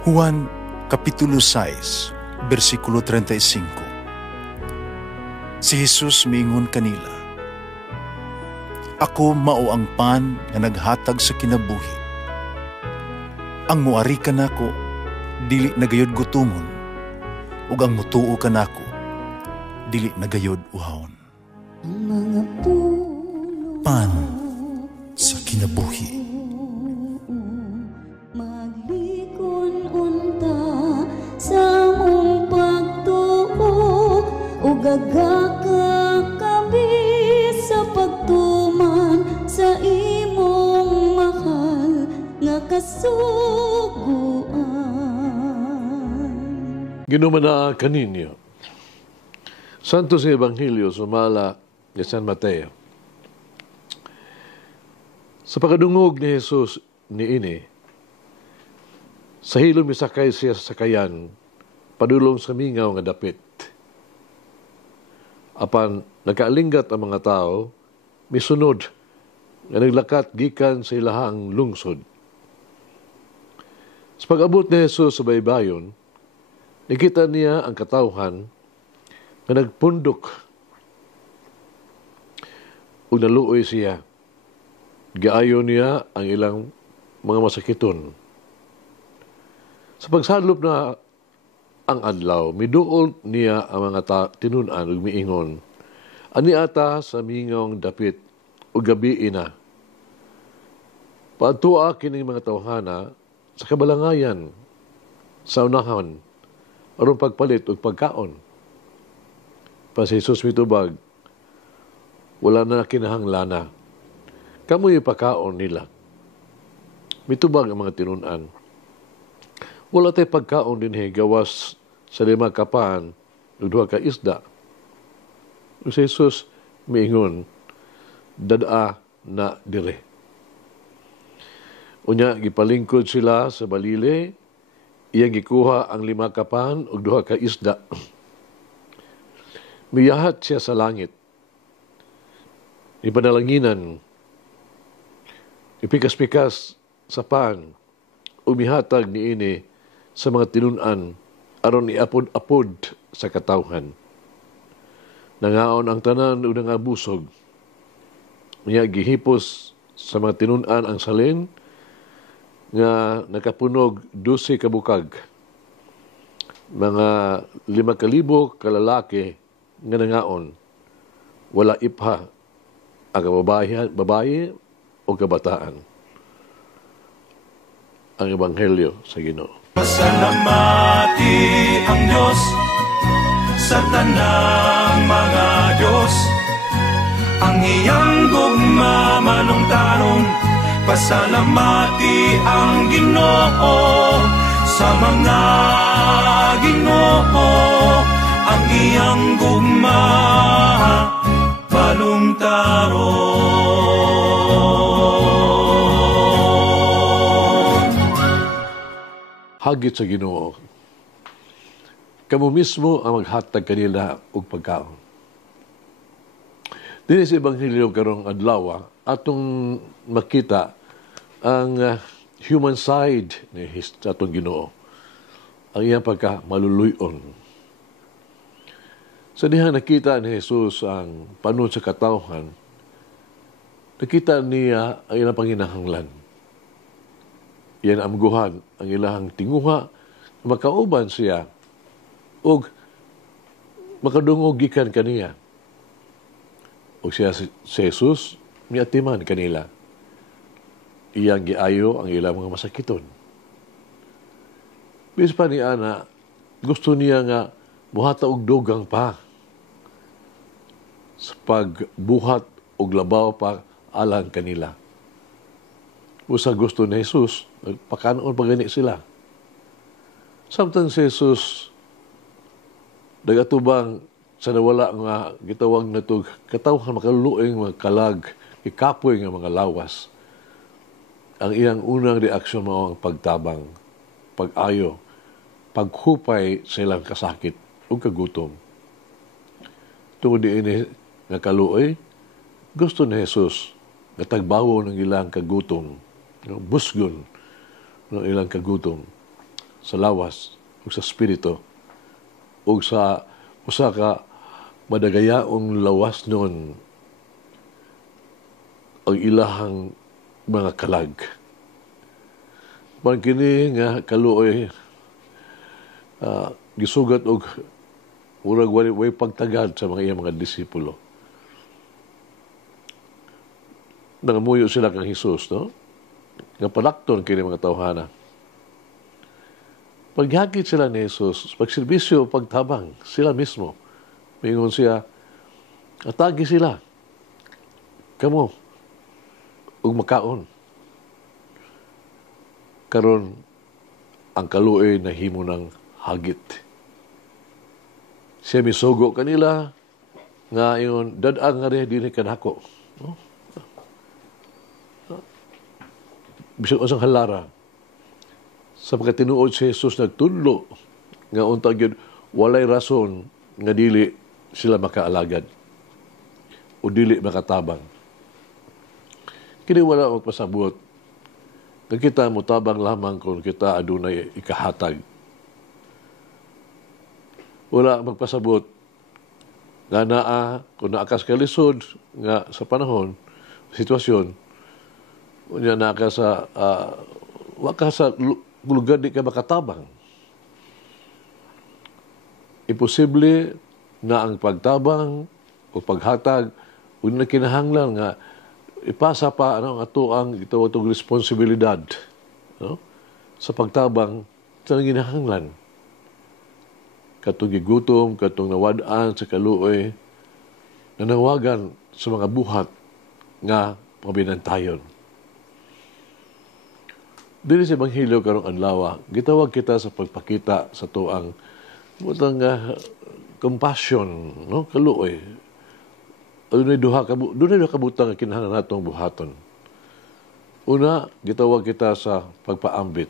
Juan Kapitulo 6, versikulo 35. Si Jesus miingon kanila, "Ako mao ang pan nga naghatag sa kinabuhi. Ang muari kanako dili nagayod gutomon, ug ang mutuo kanako dili nagayod uhawon." Pan sa kinabuhi. Gagakakabi sa pagtuman sa imong mahal nga kasuguan. Ginumana kaninyo. Santo sa Ebanghelyo sumala ni San Mateo. Sa pagkadungog ni Jesus niini, sa hilom misakay siya sa sakayan, padulong sa mingaw nga dapit. Apan nagkaalinggat ang mga tao, misunod nga naglakat gikan sa ilahang lungsod. Sa pag-abot ni Jesus sa baybayon, nakita niya ang katawhan na nagpundok o naluoy siya. Gaayo niya ang ilang mga masakiton. Sa pagsadlop na ang adlaw, miduol niya ang mga tinunan ug miingon, ani ata sa mingong dapit ug gabi ina. Paadtua kining mga tawhana sa kabalangayan, sa unahan, aron pagpalit ug pagkaon. Pa si Jesus mitubag, wala na kinahanglana. Kamoy pagkaon nila. Mitubag ang mga tinunan. Wala tayo pagkaon din gawas sa 5 kapan ug 2 ka isda. Si Jesus miingon, dadaa na dire. Unya gipalingkod sila sa balile, iyang gikuha ang 5 kapan ug 2 ka isda. Miyahat siya sa langit. Ipanalanginan, ipikas-pikas sa pan, umihatag niini sa mga tinunan aron iapod-apod sa katawhan. Nangaon ang tanan o nangabusog. Niya gihipos sa mga tinunan ang salin nga nakapunog 12 ka bukag. Mga 5,000 kalalaki nga nangaon. Wala ipha ang babae o kabataan. Ang Ebanghelyo sa Ginoo. Pasalamati ang Diyos sa tanang mga Diyos, ang iyang gugma manungtanon. Pasalamati ang Ginoo sa mga Ginoo, ang iyang gugma manungtanon. Hagit sa Ginoo, kamo mismo ang maghatag kanila og pagkaon. Dinhi sa Ebanghelyo karong adlaw atong makita ang human side ni atong Ginoo, ang iyang pagkamaluluyon. Sa diha nakita ni Jesus ang panon sa katawhan, nakita niya ang ilang panginahanglan. Yan amguhan ang ilahang tinguha, makauban siya o makadungog gikan kaniya. O siya si Jesus, miatiman kanila. Iyang giayo ang ilang mga masakiton. Bis pa ni Ana, gusto niya nga buhata og dugang pa sa pagbuhat og labaw pa alang kanila. Usa gusto ni Jesus, pakanon pa gani sila. Samtang si Jesus, dagatubang sa nawala nga gitawag na ito, katawhan makaluluing mga kalag, ikapoy nga mga lawas. Ang iyang unang reaksyon mao ang pagtabang, pag-ayo, paghupay sa ilang kasakit o kagutom. Tungod diin nga kaluoy, gusto ni Jesus nga tagbawo ng ilang kagutom, busgon ng ilang kagutom. sa lawas ug sa espiritu ug sa usa ka madagayaong lawas nun ang ilahang mga kalag. Man kini nga kaluoy gisugat og murag way pagtagad sa iyang mga disipulo. Nangamuyo sila kang Hesus, no? Nga palakton kini mga tawhana. Paghakit sila ni Jesus, pagserbisyo, pagtabang, sila mismo. Mingon siya, atagi sila. Kamo, ug makaon. Karon ang kaluoy na himo ng hagit. Siya misugo kanila, nga yun, dadaan nga rin din kanako. No? Bisag usang halara, sa pagkatinuod si Jesus nagtudlo nga unta gyud walay rason nga dili sila makaalagad o dili makatabang. Kini wala magpasabot nga kita mutabang lamang kung kita adunay ikahatag. Wala magpasabot nga naa kung naakas kalisod nga sa panahon, sitwasyon, unya naka sa waka sa lugar di ka makatabang. Imposible na ang pagtabang o paghatag o na kinahanglan nga ipasa pa ang ato ang itawag itong responsibilidad, no? Sa pagtabang sa ginahanglan. Katong gigutom, katong nawadaan sa kaluoy, nanawagan sa mga buhat nga mabinantayon. Dili sa Ebanghelyo karong adlaw, gitawag kita sa pagpakita sa tuang butang compassion, no, kaluoy. Dunay duha ka butang nga kinahanglan natong buhaton. Una, gitawag kita sa pagpaambit.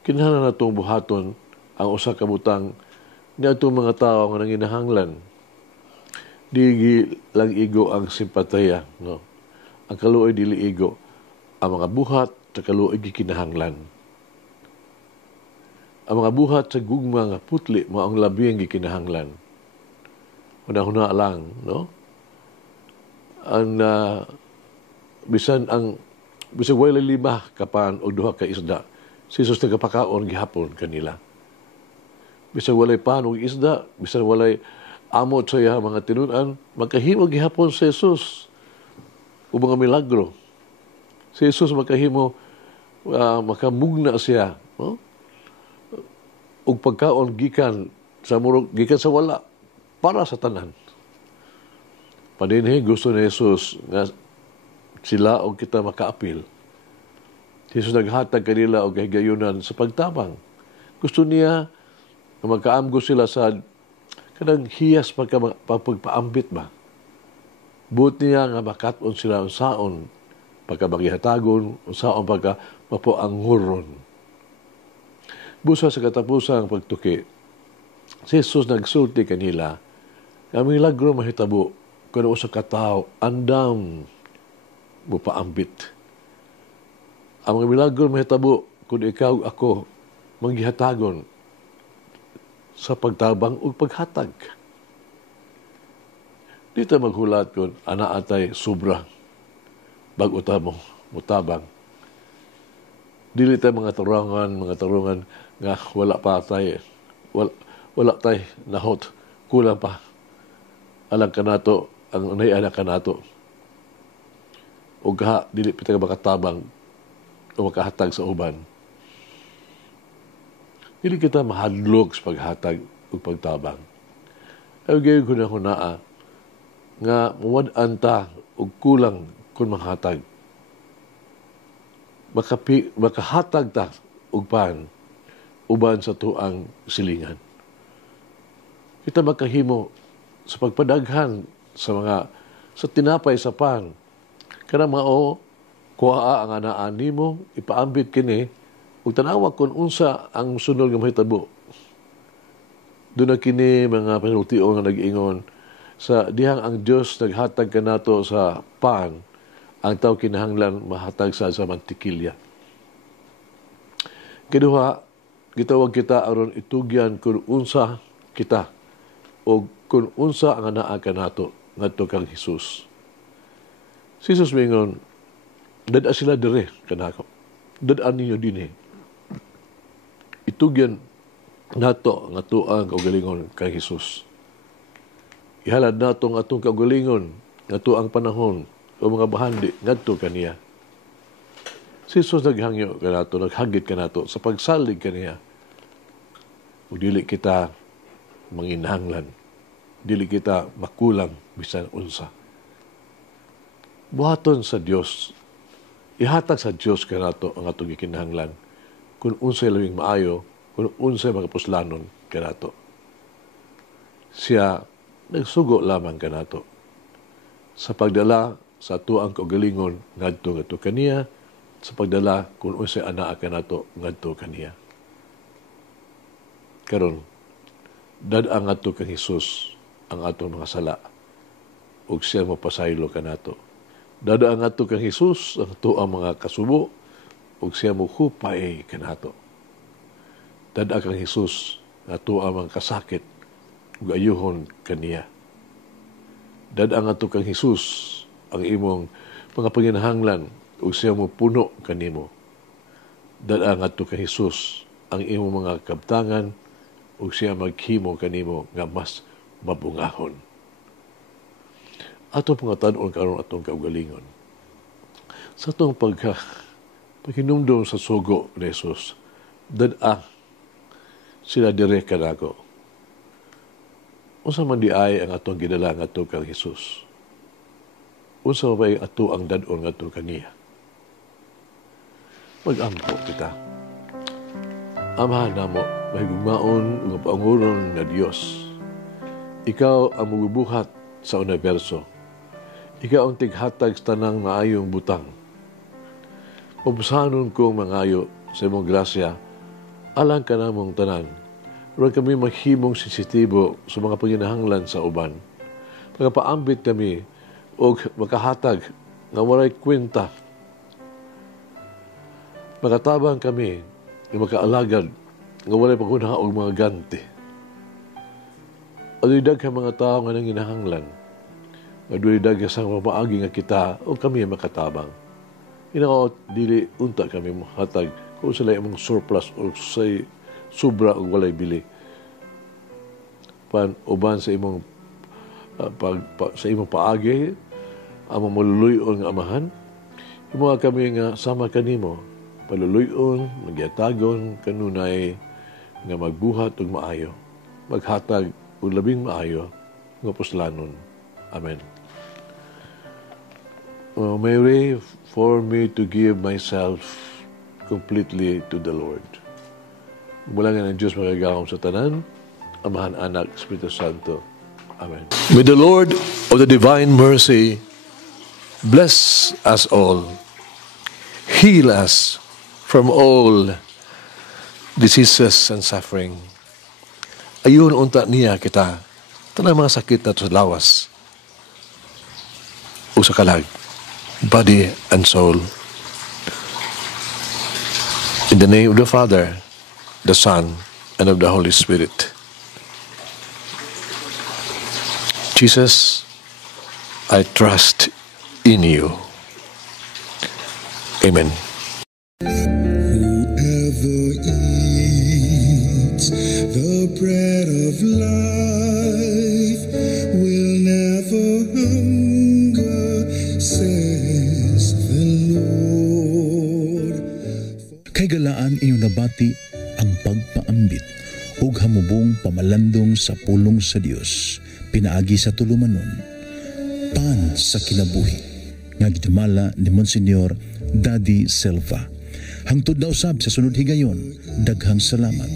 Kinahanglan natong buhaton ang usa ka butang ni atong mga tawo nga nanginahanglan. Dili lang igo ang simpatya, no. Ang kaluoy dili igo ang mga buhat sa kaluoy gikinahanglan. Ang mga buhat sa gugma nga putli mao ang labi ang gikinahanglan. Una-una lang, no? Ang bisan walay 5 kapan o 2 ka isda, si Jesus nagapakaon gihapon kanila. Bisan walay pan o isda, bisan walay amot sa iya mga tinun-an, magkahimo gihapon si Jesus o mga milagro. Si Jesus makahimo, makamugna siya, no? Ug pagkaon gikan sa wala para sa tanan. Padinhi gusto ni Jesus nga sila o kita makaapil. Si Jesus naghatag kanila og higayunan sa pagtabang. Gusto niya na magkaamgo sila sa kanang hiyas pagpaambit ba. Buot niya nga makaton sila unsaon pagkabagihatagon, unsaon pagka mapuanghuron. Busa sa katapusang pagtuki, si Jesus nagsulti kanila, nga milagro mahitabo, kung sa katao, andam mo paambit. Ang mga milagro mahitabo, kung ikaw ako, manggihatagon sa pagtabang o paghatag. Dito maghulat kung anaatay sobra bag-uta mo, mutabang. Dili tayo mga tarungan nga wala pa tayo, wala tayo nahot, kulang pa. Alang ka nato, ang naianak ka nato. O kaha, dili pita ka makatabang o makahatag sa uban. Dili kita mahadlog sa paghatag o pagtabang. Ay gayon ko na hunaa nga mawadaan ta o kulang kung makahatag. Makahatag ta og pan uban sa tuang silingan. Kita makahimo sa pagpadaghan sa tinapay sa pan. Kana mao kuha ang anaan nimo, ipaambit kini ug tanawa kun unsa ang sunod nga mahitabo. Doon na kini mga panultiong nga nag-ingon sa dihang ang Dios naghatag kanato sa pan, ang tao kinahanglan mahatag sa mantikilya. Kiduha, gitawag kita aron itugyan kung unsa kita o kung unsa ang anaa kanato ngadto kang Hesus. Si Jesus mingon, dada sila dire kanako. Dadaan ninyo dinhi. Itugyan nato ang atuang kaugalingon kang Hesus. Ihalad nato ang atong kaugalingon ngadto ang panahon o mga bahandi ngadto kaniya. Si Jesus naghangyo kanato, naghagit kanato sa pagsalig kaniya. O dili kita manginhanglan, dili kita makulang bisan unsa. Buhaton sa Dios, ihatag sa Dios kanato ang atong gikinahanglan kung unsay labing maayo, kung unsay makapuslanon kanato. Siya nagsugo lamang kanato sa pagdala sa atuang kaugalingon ngadto kaniya, sa pagdala kung unsay anaa kanato ngadto kaniya. Karon, dad-ang ato kang Hesus ang atong mga sala ug siya mapasaylo kanato. Dad-ang ato kang Hesus ang ato ang mga kasubo ug siya mo hupay kanato. Dad-ang kang Hesus ang ato ang mga kasakit ug ayuhon kaniya. Dad-ang ato kang Hesus ang imong mga panginahanglan ug siya mo puno kanimo. Dad-ang ato kang Hesus ang imong mga kabtangan ug siya maghimo kanimo nga mas mabungahon. Atong pangatanon karon atong kaugalingon. Sa atong paghinumdum sa sugo ni Jesus, dad-a sila dire kanako. Unsa man di ay ang atong gidala ngadto kang Jesus? Unsa ba ato ang dad-on ngadto kaniya? Mag-ampo kita. Amahan namo, mahigugmaon ng panguron na Diyos. Ikaw ang mububuhat sa universo. Ikaw ang tighatag sa tanang maayong butang. Pabusanon kong mangayo sa imong grasya, alang ka namong tanan. Ron kami maghimong sensitibo sa mga panginahanglan sa uban. Pagpaambit kami o makahatag nga walay kwenta. Makatabang kami nga makaalagad nga walay paghuna og mga ganti. Ado'y daghang mga tao nga nanginahanglan. Ado'y daghang sang mapaagi nga kita o kami makatabang. Inaot, dili unta kami mahatag kung sila imong surplus o say sobra o walay bili. Uban sa imong sa imong paagi, among maluluyon nga amahan, imo kami nga sama kanimo, paluluyon, magyatagon, kanunay, nga magbuhat ug maayo, maghatag ug labing maayo nga puslanon. Amen. Mary, for me to give myself completely to the Lord. Mula nga ng Diyos magagawang sa tanan, Amahan, Anak, Espiritu Santo. Amen. May the Lord of the divine mercy bless us all, heal us from all diseases and suffering. Ayun unta niya kita, tanang mga sakit na sa lawas o sa kalag, body and soul. In the name of the Father, the Son, and of the Holy Spirit. Jesus, I trust in you. Amen. Whoever eats the bread of life will never hunger, says the Lord. Kay galaan inyong nabati ang pagpaambit ug hamubong pamalandong sa pulong sa Dios, pinaagi sa tulumanon, pan sa kinabuhi, nga gidumala ni Monsignor Daddy Silva. Hangtod na usab sa sunod higayon, daghang salamat.